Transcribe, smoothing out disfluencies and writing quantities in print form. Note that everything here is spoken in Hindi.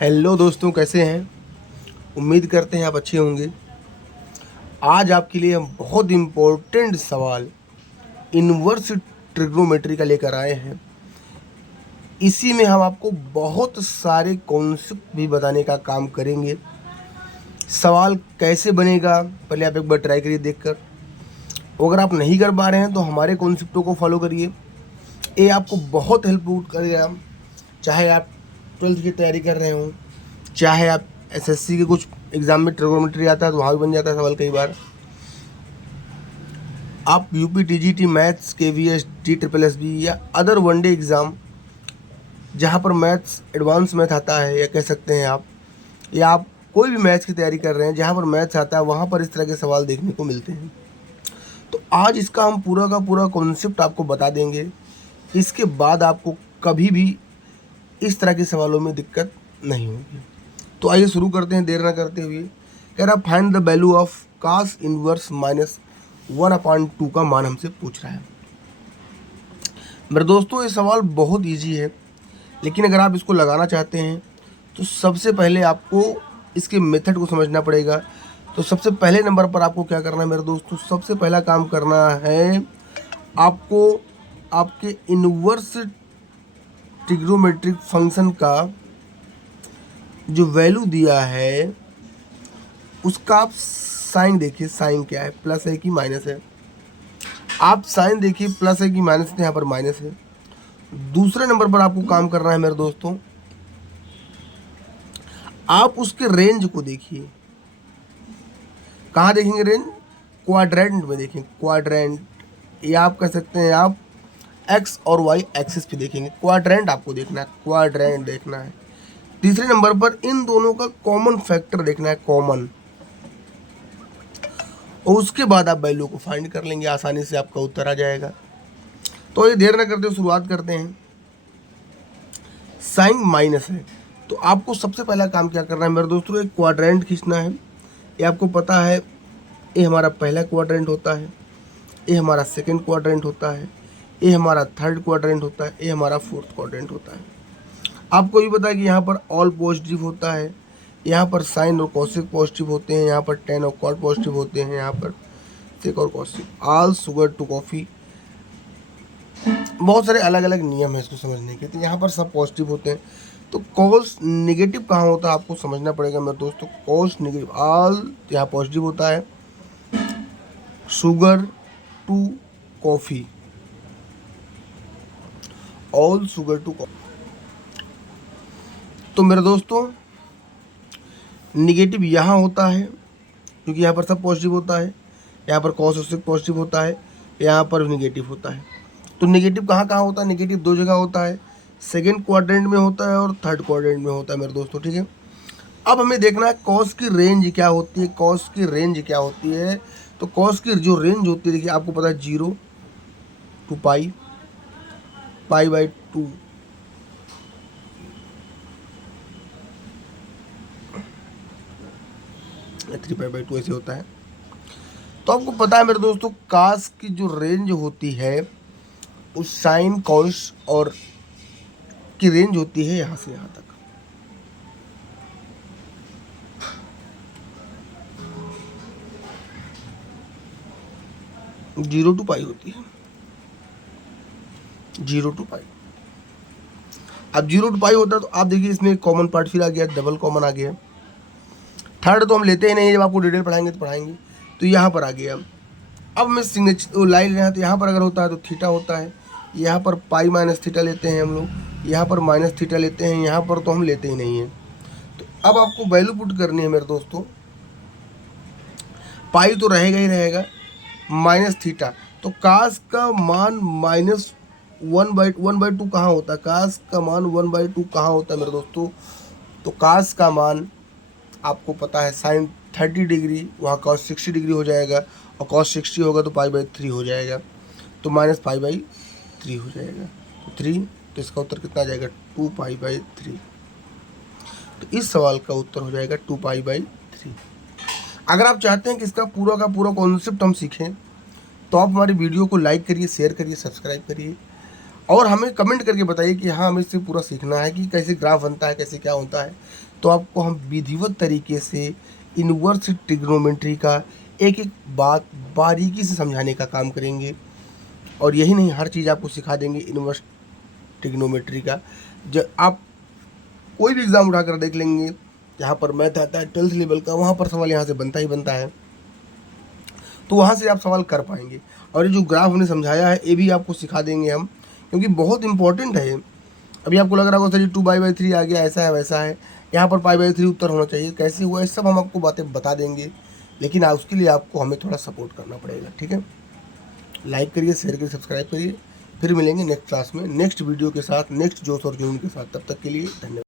हेलो दोस्तों, कैसे हैं। उम्मीद करते हैं आप अच्छे होंगे। आज आपके लिए हम बहुत इम्पोर्टेंट सवाल इन्वर्स ट्रिग्नोमेट्री का लेकर आए हैं। इसी में हम आपको बहुत सारे कॉन्सेप्ट भी बताने का काम करेंगे। सवाल कैसे बनेगा पहले आप एक बार ट्राई करिए देखकर। अगर आप नहीं कर पा रहे हैं तो हमारे कॉन्सेप्टों को फॉलो करिए। ये आपको बहुत हेल्पफुल करेगा। चाहे आप 12th की तैयारी कर रहे हों, चाहे आप एसएससी के कुछ एग्ज़ाम में ट्रिग्नोमेट्री आता है तो वहाँ भी बन जाता है सवाल कई बार। आप UP TGT maths KVS D triple S B या अदर वनडे एग्ज़ाम जहाँ पर मैथ्स एडवांस मैथ आता है, या कह सकते हैं आप, या आप कोई भी मैथ्स की तैयारी कर रहे हैं जहाँ पर मैथ्स आता है, वहाँ पर इस तरह के सवाल देखने को मिलते हैं। तो आज इसका हम पूरा का पूरा कॉन्सेप्ट आपको बता देंगे। इसके बाद आपको कभी भी इस तरह के सवालों में दिक्कत नहीं होगी। तो आइए शुरू करते हैं देर ना करते हुए। कह रहा find the value of cos inverse -1/2 का मान हमसे पूछ रहा है। मेरे दोस्तों, ये सवाल बहुत इजी है, लेकिन अगर आप इसको लगाना चाहते हैं तो सबसे पहले आपको इसके मेथड को समझना पड़ेगा। तो सबसे पहले नंबर पर आपको क्या करना है मेरे दोस्तों, सबसे पहला काम करना है आपको आपके इनवर्स ट्रिग्नोमेट्रिक फंक्शन का जो वैल्यू दिया है उसका आप साइन देखिए। साइन क्या है, प्लस है कि माइनस है। आप साइन देखिए, प्लस है कि माइनस है, यहाँ पर माइनस है। दूसरे नंबर पर आपको काम करना है मेरे दोस्तों, आप उसके रेंज को देखिए। कहाँ देखेंगे रेंज? क्वाड्रेंट में देखेंगे। क्वाड्रेंट, या आप कह सकते हैं आप एक्स और वाई एक्सिस पे देखेंगे। क्वाड्रेंट आपको देखना है, क्वाड्रेंट देखना है। तीसरे नंबर पर इन दोनों का कॉमन फैक्टर देखना है, कॉमन, और उसके बाद आप वैल्यू को फाइंड कर लेंगे। आसानी से आपका उत्तर आ जाएगा। तो ये देर न करते हुए शुरुआत करते हैं। साइन माइनस है तो आपको सबसे पहला काम क्या करना है मेरे दोस्तों, एक क्वाड्रेंट खींचना है। ये आपको पता है, ये हमारा पहला क्वाड्रेंट होता है, ये हमारा सेकंड क्वाड्रेंट होता है, ये हमारा थर्ड क्वाड्रेंट होता है, ये हमारा फोर्थ क्वाड्रेंट होता है। आपको भी पता है कि यहाँ पर ऑल पॉजिटिव होता है, यहाँ पर साइन और कॉसिक पॉजिटिव होते हैं, यहाँ पर टेन और कॉट पॉजिटिव होते हैं, यहाँ पर सेक और cosec. All sugar to coffee, बहुत सारे अलग अलग नियम है इसको समझने के। तो यहाँ पर सब पॉजिटिव होते हैं। तो कॉस निगेटिव कहाँ होता है आपको समझना पड़ेगा मेरे दोस्तों। कॉस निगेटिव, ऑल यहाँ पॉजिटिव होता है, sugar to coffee, all sugar to coffee. तो मेरे दोस्तों, निगेटिव यहाँ होता है क्योंकि यहाँ पर सब पॉजिटिव होता है, यहाँ पर कॉस और पॉजिटिव होता है, यहाँ पर निगेटिव होता है। तो निगेटिव कहाँ कहाँ होता है? निगेटिव दो जगह होता है, सेकेंड क्वाड्रेंट में होता है और थर्ड क्वाड्रेंट में होता है मेरे दोस्तों, ठीक है। अब हमें देखना है कॉस की रेंज क्या होती है। कॉस की रेंज क्या होती है? तो कॉस की जो रेंज होती है, देखिए आपको पता है 0 to पाई, पाई/2, 3π/2 ऐसे होता है। तो आपको पता है मेरे दोस्तों, कास की जो रेंज होती है उस साइन कॉस और की रेंज होती है यहाँ से यहाँ तक। जीरो टू पाई होती है, 0 to पाई। अब 0 to पाई होता है तो आप देखिए इसमें कॉमन पार्ट फिर आ गया, डबल कॉमन आ गया। थर्ड तो हम लेते ही नहीं, जब आपको डिटेल पढ़ाएंगे तो पढ़ाएंगे। तो यहाँ पर आ गया। अब मैं सिग्नेचर लाइन यहाँ, तो यहाँ पर अगर होता है तो थीटा होता है, यहाँ पर पाई माइनस थीटा लेते हैं हम लोग, यहाँ पर माइनस थीटा लेते हैं, यहाँ पर तो हम लेते ही नहीं हैं। तो अब आपको वैल्यू पुट करनी है मेरे दोस्तों। पाई तो रहेगा ही रहेगा, माइनस थीटा, तो कास का मान -1/2 कहाँ होता है? कास का मान 1/2 कहाँ होता है मेरे दोस्तों? तो कास का मान आपको पता है, साइन 30 डिग्री, वहाँ कॉस 60 डिग्री हो जाएगा, और कॉस 60 होगा तो पाई/3 हो जाएगा, तो -पाई/3 हो जाएगा। तो 3, तो इसका उत्तर कितना आ जाएगा? 2π/3। तो इस सवाल का उत्तर हो जाएगा 2π/3। अगर आप चाहते हैं कि इसका पूरा का पूरा कॉन्सेप्ट हम सीखें तो आप हमारी वीडियो को लाइक करिए, शेयर करिए, सब्सक्राइब करिए, और हमें कमेंट करके बताइए कि हाँ, हमें इससे पूरा सीखना है कि कैसे ग्राफ बनता है, कैसे क्या होता है। तो आपको हम विधिवत तरीके से इन्वर्स ट्रिग्नोमेट्री का एक एक बात बारीकी से समझाने का काम करेंगे। और यही नहीं, हर चीज़ आपको सिखा देंगे इन्वर्स ट्रिग्नोमेट्री का। जब आप कोई भी एग्ज़ाम उठाकर देख लेंगे जहाँ पर मैथ आता है 12th लेवल का, वहाँ पर सवाल यहाँ से बनता ही बनता है, तो वहाँ से आप सवाल कर पाएंगे। और ये जो ग्राफ हमने समझाया है ये भी आपको सिखा देंगे हम, क्योंकि बहुत इंपॉर्टेंट है। अभी आपको लग रहा होगा सर जी 2/3 आ गया, ऐसा है वैसा है, यहाँ पर π/3 उत्तर होना चाहिए, कैसे हुआ, ये सब हम आपको बातें बता देंगे। लेकिन उसके लिए आपको हमें थोड़ा सपोर्ट करना पड़ेगा, ठीक है। लाइक करिए, शेयर करिए, सब्सक्राइब करिए। फिर मिलेंगे नेक्स्ट क्लास में नेक्स्ट वीडियो के साथ, नेक्स्ट जोश और जुनून के साथ। तब तक के लिए धन्यवाद।